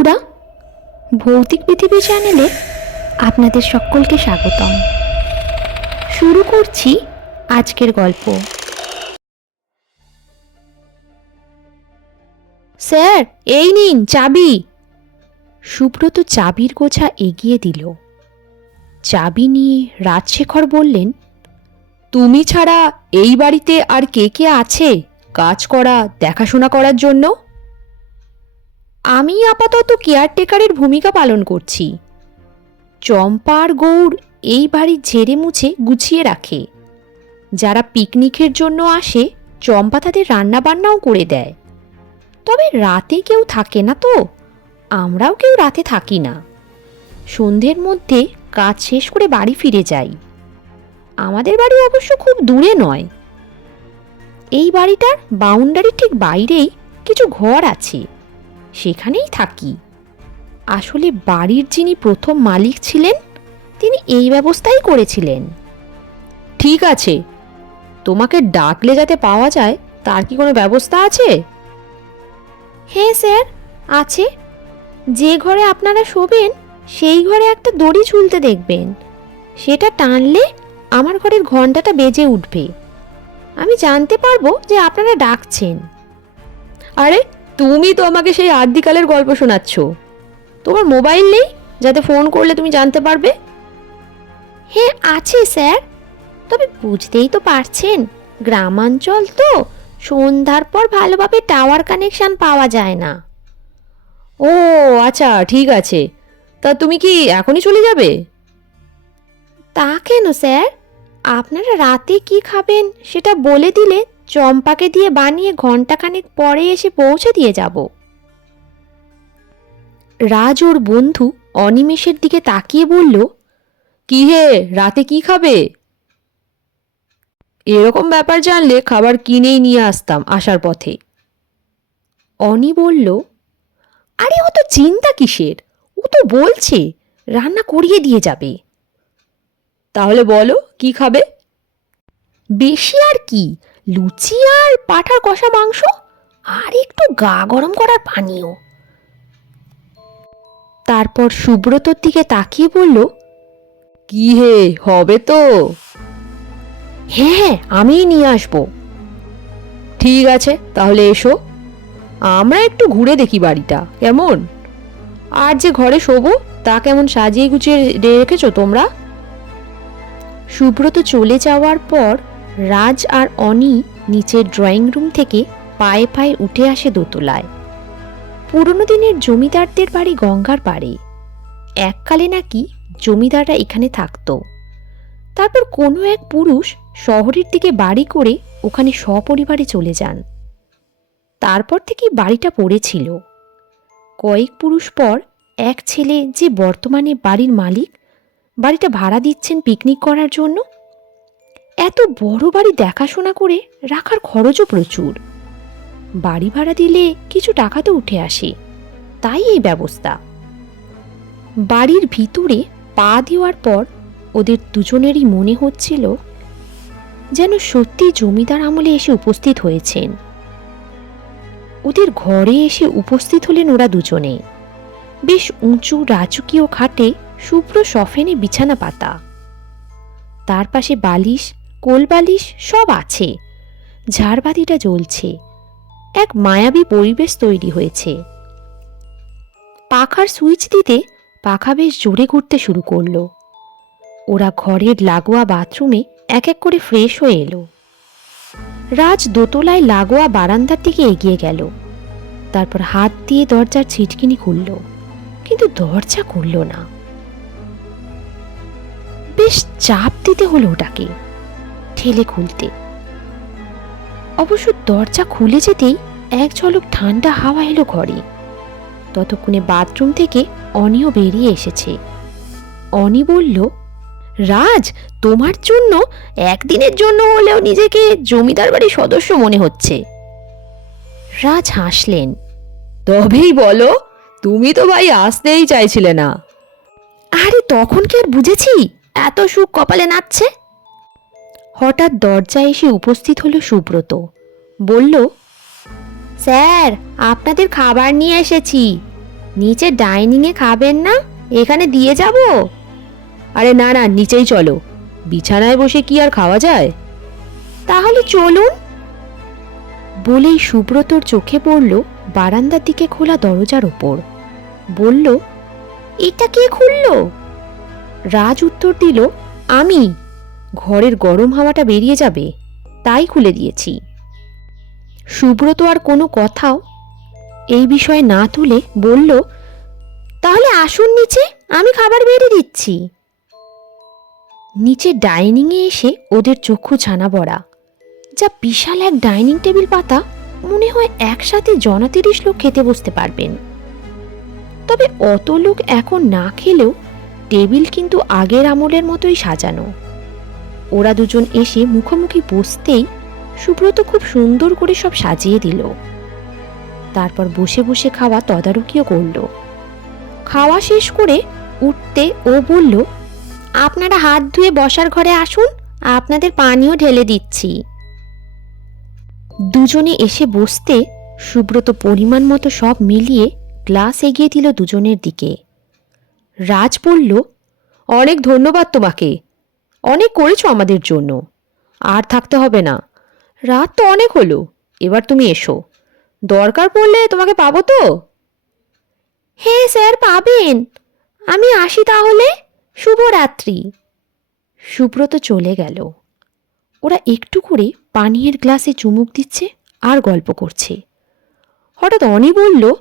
বন্ধুরা, ভৌতিক পৃথিবী চ্যানেলে আপনাদের সকলকে স্বাগতম। শুরু করছি আজকের গল্প। স্যার, এই নিন চাবি। সুব্রত চাবির গোছা এগিয়ে দিল। চাবি নিয়ে রাজশেখর বললেন, তুমি ছাড়া এই বাড়িতে আর কে কে আছে? কাজ করা, দেখাশোনা করার জন্য? আমি আপাতত কেয়ারটেকারের ভূমিকা পালন করছি। চম্পা আর গৌড় এই বাড়ির ঝেড়ে মুছে গুছিয়ে রাখে। যারা পিকনিকের জন্য আসে, চম্পা তাদের রান্নাবান্নাও করে দেয়। তবে রাতে কেউ থাকে না তো? আমরাও কেউ রাতে থাকি না। সন্ধ্যের মধ্যে কাজ শেষ করে বাড়ি ফিরে যাই। আমাদের বাড়ি অবশ্য খুব দূরে নয়। এই বাড়িটার বাউন্ডারি ঠিক বাইরেই কিছু ঘর আছে। সেখানেই থাকি। আসলে বাড়ির যিনি প্রথম মালিক ছিলেন তিনি এই ব্যবস্থাই করেছিলেন। ঠিক আছে তোমাকে ডাকলে যাতে পাওয়া যায় তার কি কোনো ব্যবস্থা আছে? হ্যাঁ স্যার আছে। যে ঘরে আপনারা শোবেন সেই ঘরে একটা দড়ি ঝুলতে দেখবেন। সেটা টানলে আমার ঘরের ঘন্টাটা বেজে উঠবে। আমি জানতে পারব যে আপনারা ডাকছেন। আরে তুমি তো আমাকে সেই আদিকালের গল্প শোনাচ্ছ। তোমার মোবাইল নেই? যাতে ফোন করলে তুমি জানতে পারবে? হ্যাঁ আছে স্যার। তবে বুঝতেই তো পারছেন গ্রামাঞ্চল তো সন্ধ্যার পর ভালোভাবে টাওয়ার কানেকশন পাওয়া যায় না। ও আচ্ছা ঠিক আছে। তা তুমি কি এখনই চলে যাবে? তা কেন স্যার? আপনারা রাতে কি খাবেন সেটা বলে দিলে চম্পাকে দিয়ে বানিয়ে ঘন্টাখানেক পরে এসে পৌঁছে দিয়ে যাব। রাজ ওর বন্ধু অনিমেষের দিকে তাকিয়ে বলল, কি হে, রাতে কি খাবে? এরকম ব্যাপার জানলে খাবার কিনেই নিয়ে আসতাম আসার পথে। অনি বলল, আরে ও তো চিন্তা কিসের? ও তো বলছে, রান্না করিয়ে দিয়ে যাবে। তাহলে বলো, কি খাবে? বেশি আর কি লুচি আর পাঠার কষা মাংস আর একটু গা গরম করার পানীয়। তারপর সুব্রতর দিকে তাকিয়ে বলল কি হে হবে তো? হ্যাঁ হ্যাঁ আমিই নিয়ে আসব। ঠিক আছে তাহলে এসো। আমরা একটু ঘুরে দেখি বাড়িটা কেমন? আর যে ঘরে শোবো তা কেমন সাজিয়ে গুছিয়ে রেখেছো তোমরা? সুব্রত চলে যাওয়ার পর রাজ আর অনি নিচের ড্রয়িং রুম থেকে পায়ে পায়ে উঠে আসে দোতলায়। পুরনো দিনের জমিদারদের বাড়ি গঙ্গার পাড়ে। এককালে নাকি জমিদাররা এখানে থাকতো। তারপর কোনো এক পুরুষ শহরের দিকে বাড়ি করে ওখানে সপরিবারে চলে যান। তারপর থেকে বাড়িটা পড়েছিল। কয়েক পুরুষ পর এক ছেলে যে বর্তমানে বাড়ির মালিক, বাড়িটা ভাড়া দিচ্ছেন পিকনিক করার জন্য এত বড় বাড়ি দেখাশোনা করে রাখার খরচও প্রচুর। বাড়ি ভাড়া দিলে কিছু টাকা তো উঠে আসে, তাই এই ব্যবস্থা। বাড়ির ভিতরে পা দেওয়ার পর ওদের দুজনেরই মনে হচ্ছিল যেন সত্যি জমিদার আমলে এসে উপস্থিত হয়েছেন। ওদের ঘরে এসে উপস্থিত হলেন ওরা দুজনে বেশ উঁচু রাজকীয় খাটে শুভ্র সফেনে বিছানা পাতা। তার পাশে বালিশ কোলবালিশ সব আছে। ঝাড়বাতিটা জ্বলছে। এক মায়াবী পরিবেশ তৈরি হয়েছে। পাখার সুইচ দিতে পাখা বেশ জোরে ঘুরতে শুরু করল। ওরা ঘরের লাগোয়া বাথরুমে এক এক করে ফ্রেশ হয়ে এলো। রাজ দোতলায় লাগোয়া বারান্দার দিকে এগিয়ে গেল। তারপর হাত দিয়ে দরজার ছিটকিনি খুলল, কিন্তু দরজা খুলল না। বেশ চাপ দিতে হলো ওটাকে। ঠেলে খুলতে। অবশ্য দরজা খুলে যেতেই এক ঝলক ঠান্ডা হাওয়া এলো ঘরে। ততক্ষণে বাথরুম থেকে অনিও বেরিয়ে এসেছে। অনি বলল, রাজ, তোমার জন্য, একদিনের জন্য হলেও নিজেকে জমিদার বাড়ির সদস্য মনে হচ্ছে। রাজ হাসলেন, তবেই বলো, তুমি তো ভাই আসতেই চাইছিলে না। আরে, তখন কি আর বুঝেছি? এত সুখ কপালে নাচছে? হঠাৎ দরজায় এসে উপস্থিত হলো সুব্রত। বলল, স্যার, আপনাদের খাবার নিয়ে এসেছি। নিচে ডাইনিংয়ে খাবেন না? এখানে দিয়ে যাব? আরে না না, নিচেই চলো। বিছানায় বসে কি আর খাওয়া যায়? তাহলে চলুন। বলেই সুব্রতর চোখে পড়ল বারান্দার দিকে খোলা দরজার ওপর। বলল, এটা কে খুলল? রাজ উত্তর দিল, আমি। ঘরের গরম হাওয়াটা বেরিয়ে যাবে, তাই খুলে দিয়েছি। সুব্রত আর কোনো কথাও এই বিষয়ে না তুলে বলল, তাহলে আসুন নিচে, আমি খাবার বেড়ে দিচ্ছি। নিচে ডাইনিংয়ে এসে ওদের চক্ষু ছানা বড়া যা বিশাল এক ডাইনিং টেবিল পাতা, মনে হয় একসাথে জনা তিরিশ লোক খেতে বসতে পারবেন। তবে অত লোক এখন না খেলেও টেবিল কিন্তু আগের আমলের মতোই সাজানো। ওরা দুজন এসে মুখোমুখি বসতেই সুব্রত খুব সুন্দর করে সব সাজিয়ে দিল। তারপর বসে বসে খাওয়া তদারকিও করল। খাওয়া শেষ করে উঠতে ও বলল, আপনারা হাত ধুয়ে বসার ঘরে আসুন, আপনাদের পানিও ঢেলে দিচ্ছি। দুজনে এসে বসতে সুব্রত পরিমাণ মতো সব মিলিয়ে গ্লাস এগিয়ে দিল দুজনের দিকে। রাজ বলল, অনেক ধন্যবাদ তোমাকে। অনেক করেছ আমাদের জন্য। আর থাকতে হবে না। রাত তো অনেক হলো। এবার তুমি এসো। দরকার পড়লে তোমাকে পাবো তো? হ্যাঁ স্যার, পাবেন। আমি আসি তাহলে। শুভরাত্রি। সুব্রত চলে গেল। ওরা একটু করে পানীয়ের গ্লাসে চুমুক দিচ্ছে আর গল্প করছে। হঠাৎ অনি বলল,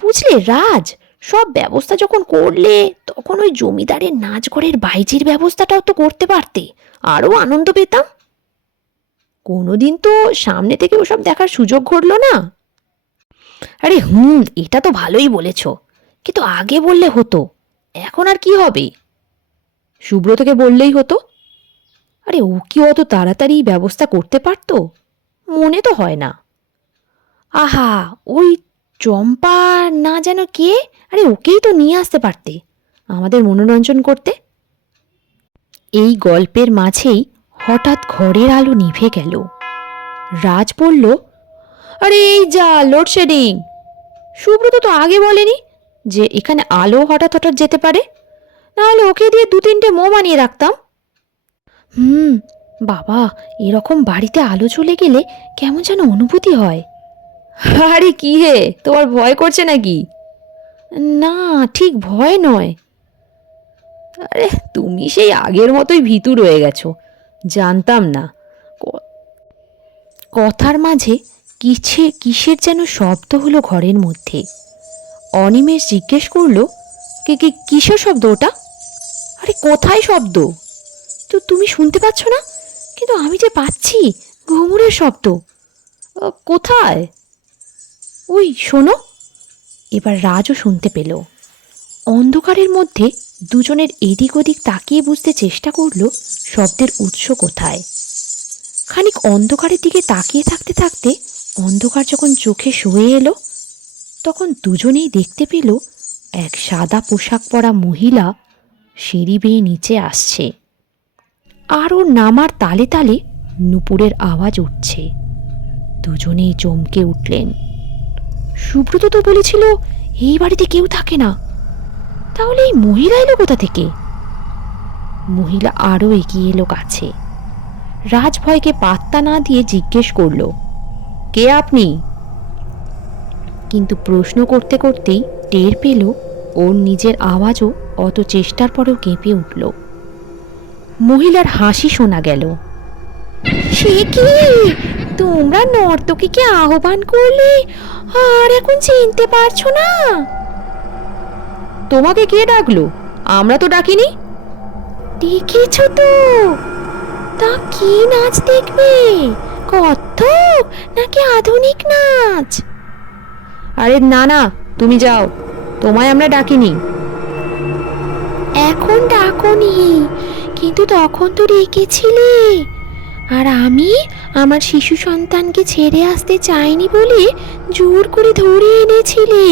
বুঝলে রাজ সব ব্যবস্থা যখন করলে, তখন ওই জমিদারের নাচঘরের বাইজির ব্যবস্থাটাও তো করতে পারতে। আরও আনন্দ পেতাম। কোনোদিন তো সামনে থেকে ওসব দেখার সুযোগ ঘটলো না। আরে হুম, এটা তো ভালোই বলেছ। কিন্তু আগে বললে হতো। এখন আর কি হবে? সুব্রতকে বললেই হতো। আরে ও কি অত তাড়াতাড়ি ব্যবস্থা করতে পারতো? মনে তো হয় না। আহা, ওই চম্পা না যেন কে? আরে ওকেই তো নিয়ে আসতে পারতে। আমাদের মনোরঞ্জন করতে। এই গল্পের মাঝেই হঠাৎ ঘরের আলো নিভে গেল। রাজ বলল, আরে এই যা লোডশেডিং সুব্রত তো আগে বলেনি যে এখানে আলো হঠাৎ হঠাৎ যেতে পারে। নাহলে ওকে দিয়ে দু তিনটে মো বানিয়ে রাখতাম। হুম, বাবা, এরকম বাড়িতে আলো চলে গেলে কেমন যেন অনুভূতি হয়। আরে কি হে? তোমার ভয় করছে নাকি? না, ঠিক ভয় নয়। আরে, তুমি সেই আগের মতোই ভীতু রয়ে গেছো। জানতাম না। কথার মাঝে কিছে, কিসের যেন শব্দ হলো ঘরের মধ্যে। অনিমেষ জিজ্ঞেস করল, কে, কি, কিসের শব্দ ওটা? আরে, কোথায় শব্দ? তো তুমি শুনতে পাচ্ছ না? কিন্তু আমি যে পাচ্ছি ঘুমুরের শব্দ। কোথায়? ওই, শোনো। এবার রাজও শুনতে পেল। অন্ধকারের মধ্যে দুজনের এদিক ওদিক তাকিয়ে বুঝতে চেষ্টা করল শব্দের উৎস কোথায়। খানিক অন্ধকারের দিকে তাকিয়ে থাকতে থাকতে অন্ধকার যখন চোখে শুয়ে এলো, তখন দুজনেই দেখতে পেল এক সাদা পোশাক পরা মহিলা সিঁড়ি বেয়ে নিচে আসছে। আর নামার তালে তালে নুপুরের আওয়াজ উঠছে। দুজনেই চমকে উঠলেন। সুব্রত তো বলেছিল, এই বাড়িতে কেউ থাকে না। তাহলে এই মহিলা এলো কোথা থেকে? মহিলা আরও এগিয়ে এলো কাছে রাজভয়কে পাত্তা না দিয়ে জিজ্ঞেস করল, কে আপনি? কিন্তু প্রশ্ন করতে করতেই টের পেল, ওর নিজের আওয়াজও অত চেষ্টার পরেও কেঁপে উঠল। মহিলার হাসি শোনা গেল, সে কি? তোমরা নর্তকীকে আহ্বান করলে আর এখন চিনতে পারছ না? তোমাকে কে ডাকলো? আমরা তো ডাকিনি। দেখেছ তো? তা কি নাচ দেখবে? কত্থক নাকি আধুনিক নাচ? আরে না না তুমি যাও। তোমায় আমরা ডাকিনি। এখন ডাকনি কিন্তু তখন তো রেখেছিলে আর আমি আমার শিশু সন্তানকে ছেড়ে আসতে চাইনি বলে জোর করে ধরে এনেছিলে।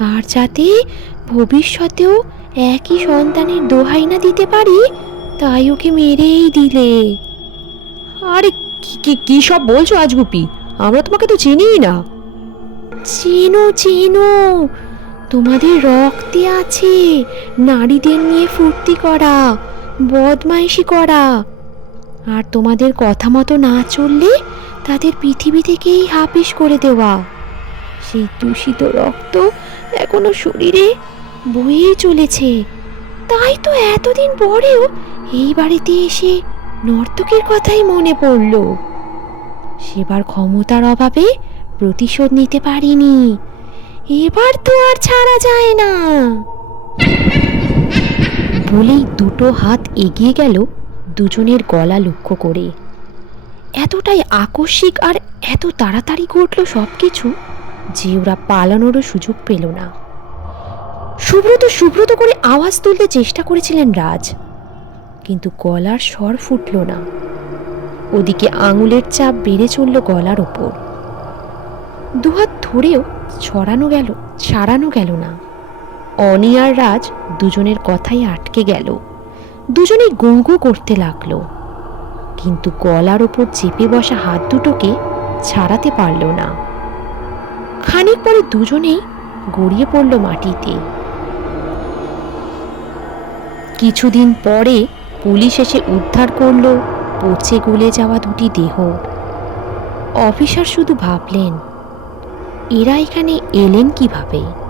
আর যাতে ভবিষ্যতেও একই সন্তানের দোহাই না দিতে পারি তাই ওকে মেরেই দিলে। আরে কি কি কি সব বলছো আজগুপি আমরা তোমাকে তো চিনিই না। চেনো চেনো। তোমাদের রক্তে আছে। নারীদের নিয়ে ফুর্তি করা বদমাইশি করা। আর তোমাদের কথা মতো না চললে তাদের পৃথিবী থেকেই হাপিস করে দেওয়া। সেই দূষিত রক্ত এখনও শরীরে বয়েই চলেছে। তাই তো এতদিন পরেও এই বাড়িতে এসে নর্তকীর কথাই মনে পড়ল। সেবার ক্ষমতার অভাবে প্রতিশোধ নিতে পারিনি। এবার তো আর ছাড়া যায় না। বলেই দুটো হাত এগিয়ে গেল দুজনের গলা লক্ষ্য করে। এতটাই আকস্মিক আর এত তাড়াতাড়ি ঘটল সব কিছু যে ওরা পালানোরও সুযোগ পেল না। সুব্রত সুব্রত করে আওয়াজ তুলতে চেষ্টা করেছিলেন রাজ, কিন্তু গলার স্বর ফুটল না। ওদিকে আঙুলের চাপ বেড়ে চলল গলার ওপর। দুহাত ধরেও ছড়ানো গেল, ছাড়ানো গেল না। অনি আর রাজ দুজনের কথাই আটকে গেল। দুজনেই গো গো করতে লাগল। কিন্তু গলার ওপর চেপে বসা হাত দুটোকে ছাড়াতে পারল না। খানিক পরে দুজনেই গড়িয়ে পড়ল মাটিতে। কিছুদিন পরে পুলিশ এসে উদ্ধার করল পচে গলে যাওয়া দুটি দেহ। অফিসার শুধু ভাবলেন, এরা এখানে এলেন কীভাবে?